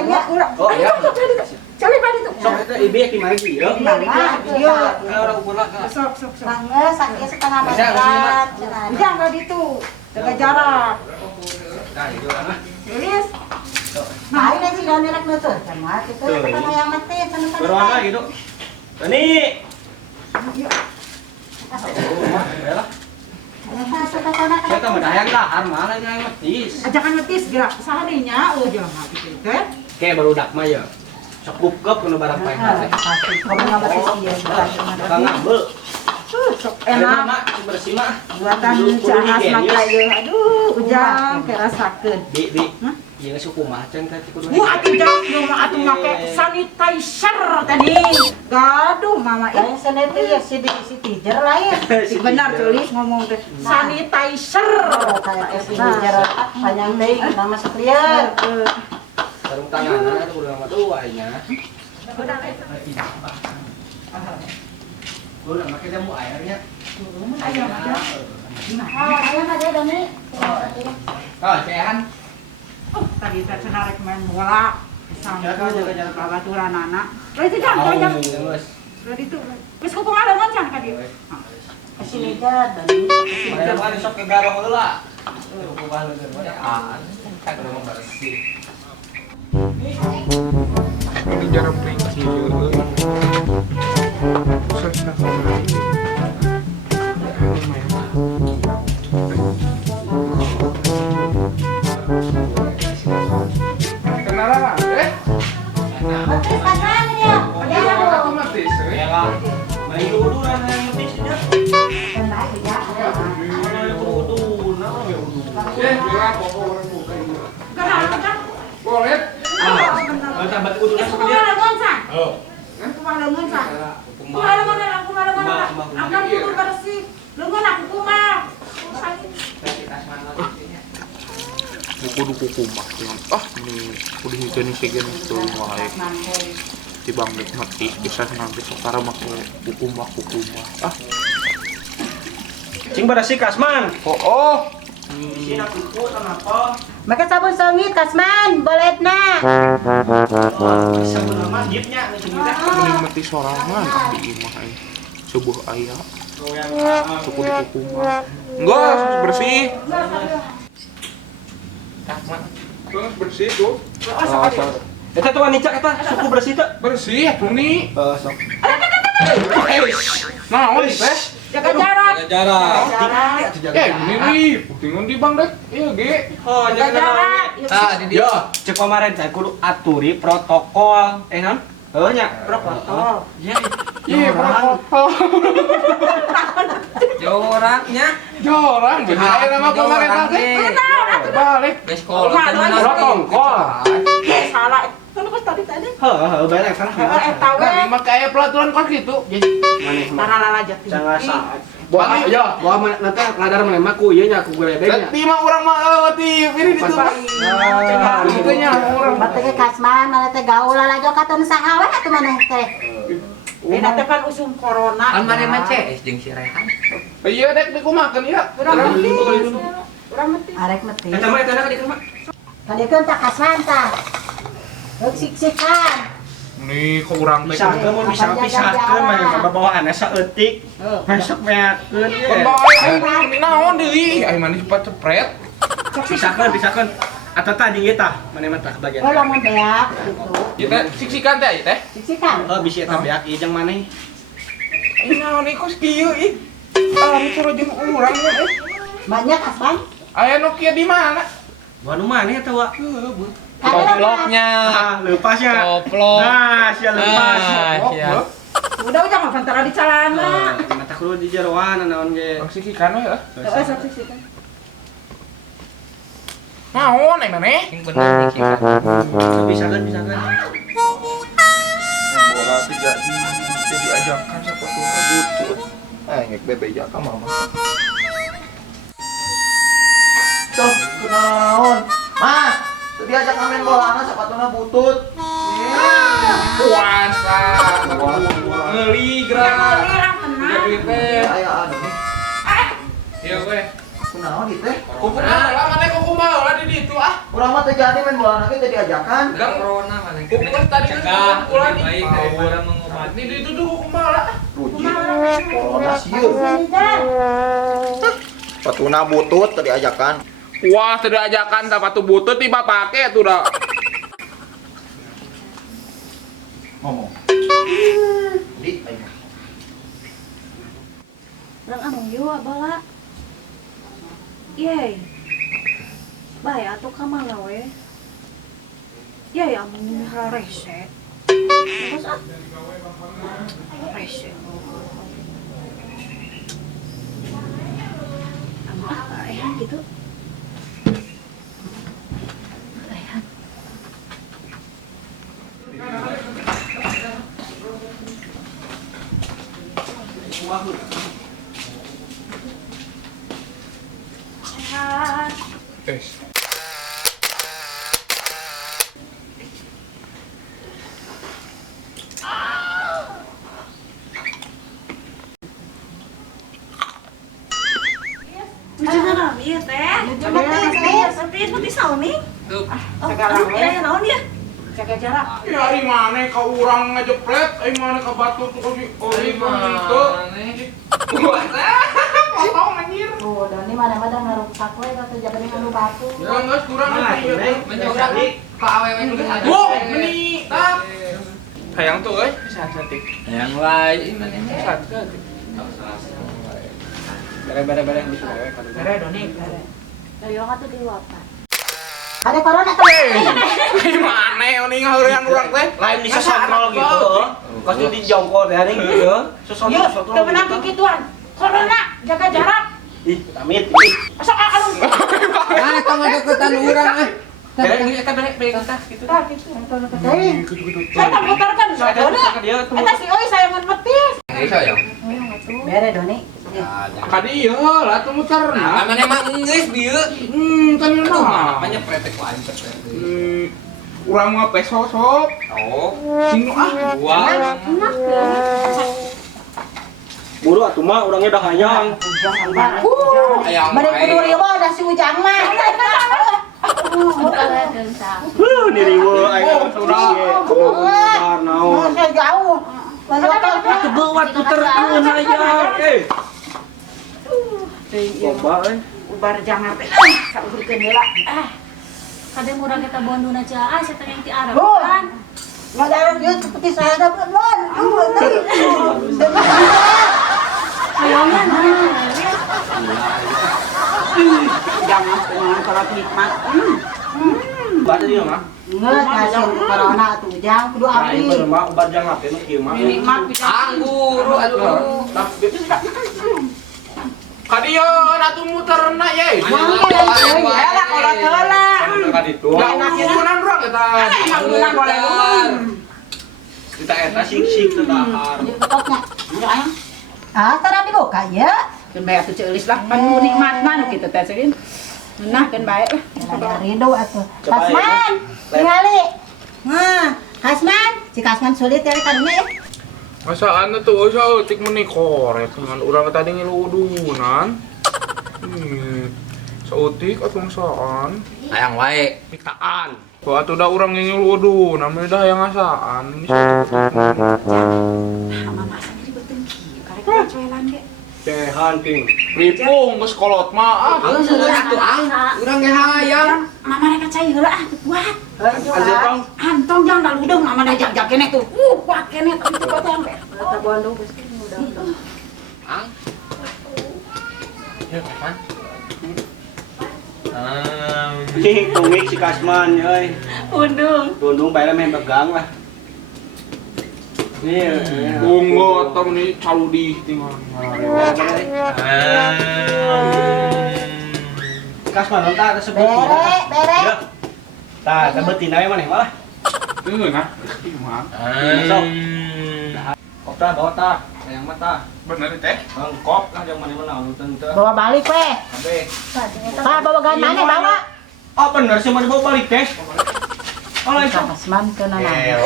tengah kurang. Oh ya. Cari pada tuh. Sok itu ibu di mana sih? Yo. Iya. Orang ukur lah. Sok sok sok. Mangga sakit setengah meteran. Jangan gitu. Jaga jarak. Nah, itu kan. Tulis. Nah, ini sih dan enak nutur. Sama itu kan yang mati sama Berwarna gitu. Ini. Ya. Kita mendayang lahar malah yang metis. Ajakan metis gerak seharinya, jangan gitu teh. Kayak baru dak mah ya. Cukup kena barang paling teh. Kamu nggak bersih ya, Kang ngambel. Sok enak. Bersih mah. Buatan cahas maka ya. Aduh, ujang kerasakeun. Bi. Ieu suku mah can ka kudu. Atuh jangan mah atuh make sanitizer tadi. Gaduh mama Yang seneti ya si tijer lain. benar tulis ngomong teh. Sanitizer. Kayak si tijer panjang deh, nama sekalian. Sarung tangan kudu nama tua nya. Kudu make jamu airnya. Ayo, Ayam ada Doni. Oh, cehan. tadi teh cenah rek main bola. Jaga. Babaturan anak. Itu jangan. Udah itu. Wis kudu ngalaman can ka dieu. Kesini aja Doni. Mana mana sok ke garong heula. Ku baheula geus. Tak kudu bersih. Ini jarang pringsi susah kenapa Mati sekarang dia. aku mati Ya lah. Main dulu yang metis nya. Kenapa ya? Mana kudu nah ya udu. bilang pokok orang buka ini Kenapa? boleh Tambat kudu Wis nang kudu dia. ngalaman can. oh Kumaha sa. Kumaha. Kumaha. Akan kudu bersih. Leungeun aku kumaha. kudu kukumah ini kudu hijau segan itu wae tibang nek mati bisa nanti sekarang make kukumah Cing bersih kasman. oh Sini kuku kenapa? Maka sabun songit kasman, boleh nah. Bisa nama gipnya cing teh. mending mati sorangan di imah sebuah ayah suku di kukumah enggak bersih terus bersih tuh Eta tuh wanita eta suku bersih teh. bersih ya tuh nih Sok. nah teh Jaga jarak. eh ini nih tinggal di bang dek iya ge Oh, Jaga jarak. Yo, cek kemarin saya kudu aturi protokol. Non? Heuh nya. Protokol. iya protokol Joraknya jorang jadi air nama pemerintah teh balik Protokol. Salah. Kan pas tadi. Heuh, beres kan. Eta we. nah lima kayak peraturan kok gitu Maneh mah. Tanah lalajat. Jangan saat. Bawa yo, bawa nanti ngadar mana mah ku ieu nya ku geledegnya. tapi mah orang mah lewati ini itu itu nya orang Mati ke kasman, mana teh gaul lah jo katon saha we atuh maneh teh. Ini teh kan usum corona. kan mana mah CS jeung si Rehan. iya dek dikumakan ya Urang mati. Urang mati. Arek mati. Eta mah eta ka dieu mah. Kadikeun tak kasman tah. Heuk sik-sikan. nih kok orang teh Bisa mau bisa pisahkeun mah babawaan saeutik. Masuk meakeun ye. pembawa naon deui ai manis cepat cepret Pisahkeun. Eta tadi ieu tah, maneh mah tah kebagian. Oh lamun beak gitu. kita siksikan teh teh Sik-sikan. Heuh bisi eta beak ieu jeung maneh. ini naon ieu kos kieu ih ari suruh jeung urang ya Banyak kasman. aya nu kieu di mana Gua nu maneh eta wa. Coploknya. Leupasnya. Coplok. Nah, sia leupas. Siap. Udah jangan pantara di celana. Mata kudu di jeroan naon ge. siksikan we Heeh, saksi kan. naon ai maneh Yang bener nih sih. Pisahkeun. bola tidak diajarkan seperti butut ngek bebeja ka mama Tuh, kunaon? Mas, tuh diajak main bola sepatuna butut. puasa ngeuli gerak duit teh Aya anu nih. iya we Kunaon ieu teh? kumaha lah maneh kumaha lah di ditu ah Urang mah teh jadi main bola lagi teh diajakan. Udah corona mana? Bukan tadi Cegah, pulang lebih baik daripada mengobati. Ini itu dulu kumaha. Ruji. Corona sieun. Patuna butut teh diajakan. Wah, tidak ajakan dapat tuh butut tiba pakai tuh dah. Ngomong. Di ayo. Orang among jua bala. Yeay. Bae atuh ka mana we? Yeay among rese. Terus ah. Rese. Among ah ehan gitu. Ehan. Ehan. Jangan iya teh. Seperti seperti sauni. Tuh. Sekarang we. Ya naon dia? Jaga jarak. Ya di mana ka urang ngejepret, ai mana ka batu tuh ka ori gitu. Potong anjir. Oh, dan ini mana-mana ngarusak we kata jaga nganu batu. Ya geus kurang ieu. Mencoba ka awewe nu geus Oh, meni tah. Hayang tuh euy, cantik. Yang lain mana? Cantik. Bare-bare bisa we kan. Bere Doni, bere. Ayo atuh diwapan. Ada corona tuh. Ai mana oni ngaeureun urang teh? Lain bisa kontrol gitu. Kos di jongkol teh hari gitu. Yuk, Sosok-sosok. teu menang kikituan. Corona, jaga jarak. Ih, amit. Asal anu. Mana kamu deketan urang ah? Balik kita gitu. Tah gitu. Hei, Saya tak putarkan. Doni. Eta si Oi sayangan betis. Iso ya. bere Doni. Ka dieu lah teu muterna. Mana emang geus dieu. Kan Aduh, mah. namanya pretek ku ancet. Urang mah peso sok. Oh, Sing ah. gua. Buru atuh mah urangnya dah hayang. Ayam. Bade kudu riwa da si Ujang mah. Niriwe aya sudah. Kumaha naon. Saya jauh. Atuh beuat puterkeun aya. Coba Ubar jangar teh. Saurikeun heula. Kade murah kita bonduna caa saya tanya ti Arab Oh. kan. Ngadar dia seperti saya dapat lon. Hayongan Jangan dengan kalau nikmat. baca dia mah. Ngeut hasil corona atuh Ujang kudu Lain abdi. bener mah obat jangan teh nu kieu mah. Nikmat bisa. Anggur atuh. Ka dieu atuh muterna ye. Heula kalau heula. Kan itu. Da urunan urang eta. Emang bilang boleh ulun. Kita eta sik-sik teu dahar. Di potoknya. Ah, tara dibuka ya. Keun bae atuh ceulis lah. Pan nikmatna nu kitu teh seueun. Nah, keun bae lah. Ada rindu atuh. Kasman, ningali. Nah, Kasman, si Kasman sulit ya karunya ya. Masaan tuh asa eutik meuni korek ngan urang tadi ngiludunan. Sautik atuh saan. Ayang wae. Mitaan. Kok atuh da urang ngiludu, namanya dah yang ngasaan. Mama masa jadi betengki. Karek coelan ge. Teh hunting. Ripung geus kolot mah. Ang atuh ang. Urang ge hayang. Mama rek cai heula ah kuat. Anjir tong. Antong jang daludeng mama da jag kene tuh. Kuat kene itu kota sampe. Eta Bandung geus udah. Ang. Ya, kapan? Nih, tumik si Kasman euy. Undung. Tundung bae main pegang lah. Nih, Bunggo atuh meuni caludi tinggal. Kasman nonton ada sebut. Bere. Ya. Tah, sebutin aja mana malah. Teu nah. Iman. Kop tah, bawa tah. Sayang mah tah. Bener teh. Kop lah yang mana-mana nonton teh. Bawa balik we. Abe. Ka bawa gan mana bawa? Oh bener sih mau dibawa balik teh. Oh, itu. Kasman keunana. Eh,